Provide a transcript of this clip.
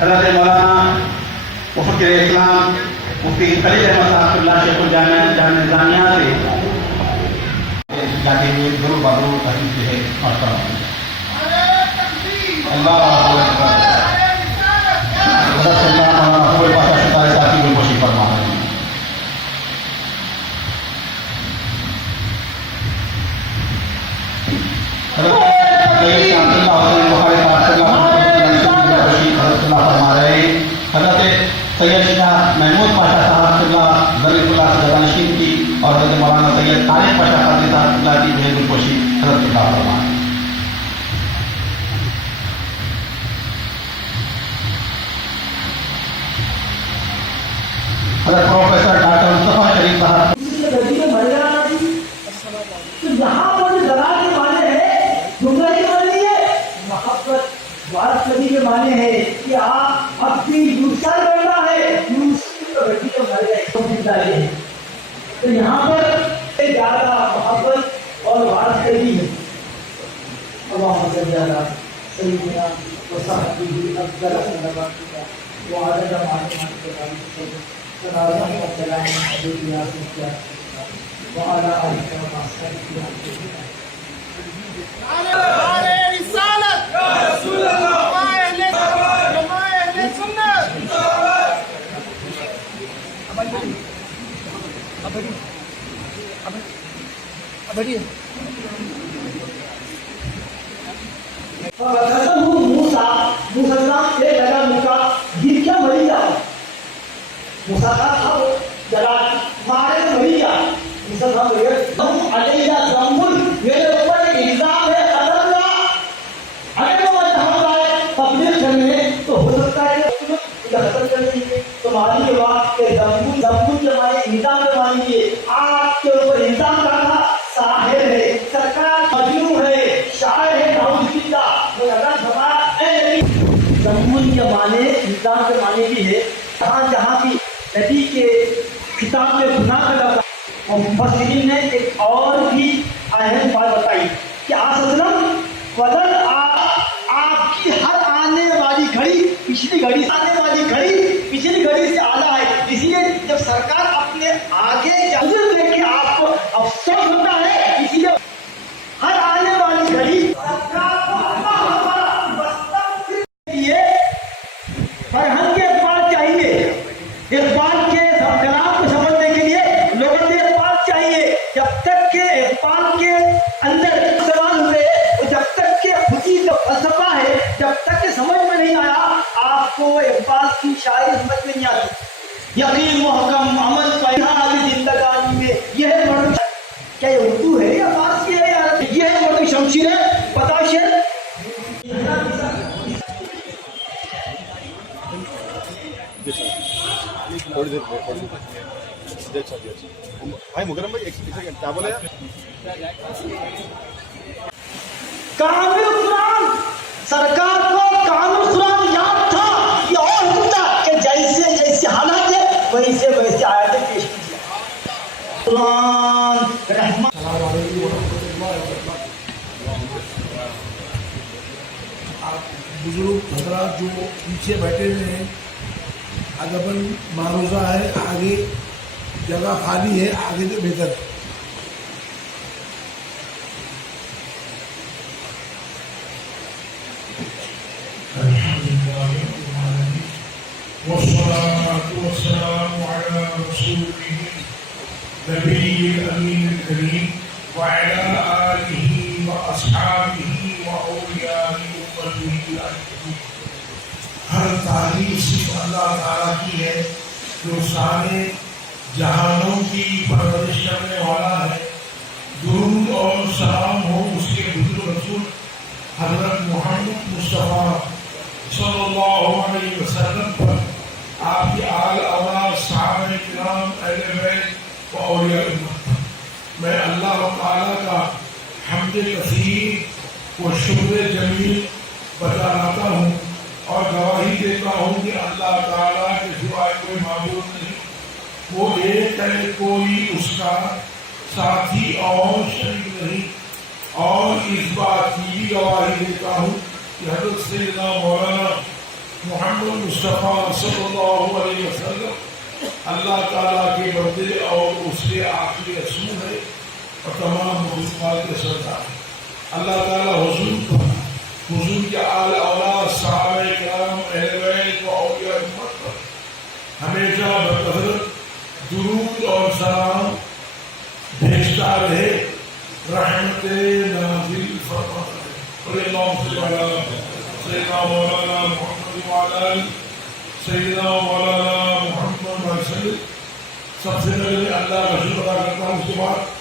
حضرت مولانا مفکر اسلام مفتی خلیل احمد صاحب اللہ شیخ الجامعہ نظامیہ سے جاتے ہوئے ضرور بادرو تحریر کی ہے اللہ ساتھی کو خوشی فرما رہے ہیں. حضرت سید شاہ محمود پاشا صاحب اللہ ضریف اللہ سے جانشین کی اور حضرت مولانا سید طارق پاشا قادری صاحب اللہ کی بہت خوشی حضرت اللہ فرمائے. حضرت پروفیسر ڈاکٹر مصطفیٰ شریف صاحب یہاں پر دلال کے معنی ہے جملہ کے معنی ہے محبت وارث نبی کے معنی ہے کہ آپ اپنی دوسرا بننا ہے دوسری کو مر گئے تو یہاں پر زیادہ محبت اور وارث نبی ہے. اللہم صلی علی سیدنا و صحبہ افضل صلوات وعدد معلومات سلام و سلام علیہ وعلى آله وصحبه نعرہ رسالت یا رسول اللہ جماعت سنت تمہاری کے بعد دمبل کے معنی انتظام کے معنی کیے آپ کے اوپر انتظام کرنا ساحر ہے سرکار مجنون ہے شاعر ہے دمبل کے معنی انتظام کے معنی بھی ہے. جہاں بھی نبی کے کتاب میں گناہ کا لفظ اور مفسرین نے ایک اور بھی اہم بات بتائی کہ آپ کی ہر آنے والی گھڑی پچھلی گھڑی سے اعلیٰ ہے. اسی لیے جب سرکار اپنے آگے دیکھ کے آپ کو افسوس ہوتا ہے اسی لیے ہر آنے والی گھڑی فرہنگ کے اقبال چاہیے. اقبال کے کلام کو سمجھنے کے لیے لوگوں سے اقبال چاہیے. جب تک کہ اقبال کے اندر سوال ہوئے جب تک کہ خودی کا فلسفہ ہے جب تک کہ سمجھ میں نہیں آیا آپ کو اقبال کی شاعری سمجھ میں نہیں آتی. یقین محکم عمل پیہاد زندگانی میں یہ ہے کیا یہ اردو ہے یا فارسی ہے یا عربی؟ یہ ہے مردی شمشیر پتاشر کامل قرآن سرکار کو کامل قرآن یاد تھا یہ اور ہوتا کہ جیسے حالات ہے ویسے آیتیں پیش کیجیے. قرآن رحمت. السلام علیکم ورحمۃ اللہ وبرکاتہ. آپ بزرگ حضرات جو پیچھے بیٹھے ہوئے ہیں ادباً معروضہ ہے آگے جگہ خالی ہے آگے سے بہتر. والصلاة والسلام على رسوله نبي الأمين الكريم وعلى آله وأصحابه وأوليائه أجمعين. ہر تعریف صرف اللہ تعالیٰ کی ہے جو سارے جہانوں کی پرورش کرنے والا ہے. درود اور سلام ہو اس کے بزرگ رسول حضرت محمد مصطفیٰ صلی اللہ علیہ وسلم پر، آپ کی آل اولاد صحابہ کرام اہل بیت و اولیاء اللہ. میں اللہ تعالیٰ کا حمد کثیر و شکر جمیل بتاتا ہوں اور گواہی دیتا ہوں کہ اللہ تعالیٰ کے سوائے کوئی معبود نہیں. وہ ایک ہے، کوئی اس کا ساتھی اور شریک نہیں. اور اس بات کی بھی گواہی دیتا ہوں کہ حضرت سیدنا مولانا محمد مصطفیٰ صلی اللہ علیہ وسلم اللہ تعالیٰ کے بندے اور اس کے آخری رسول ہے اور تمام مخلوقات کے سردار ہے۔ اللہ تعالیٰ حضور کے آل اولاد صحابہ کرام اہل بیت و اولیاء امت پر ہمیشہ بکثرت درود اور سلام بھیجتا رہے، رحمت نازل فرماتا رہے۔ اور اللہم صلی علی سیدنا مولانا محمد وعلی آل سیدنا مولانا محمد وسلم۔ سب سے پہلے اللہ کا شکر ادا کرتا ہوں، اس کے بعد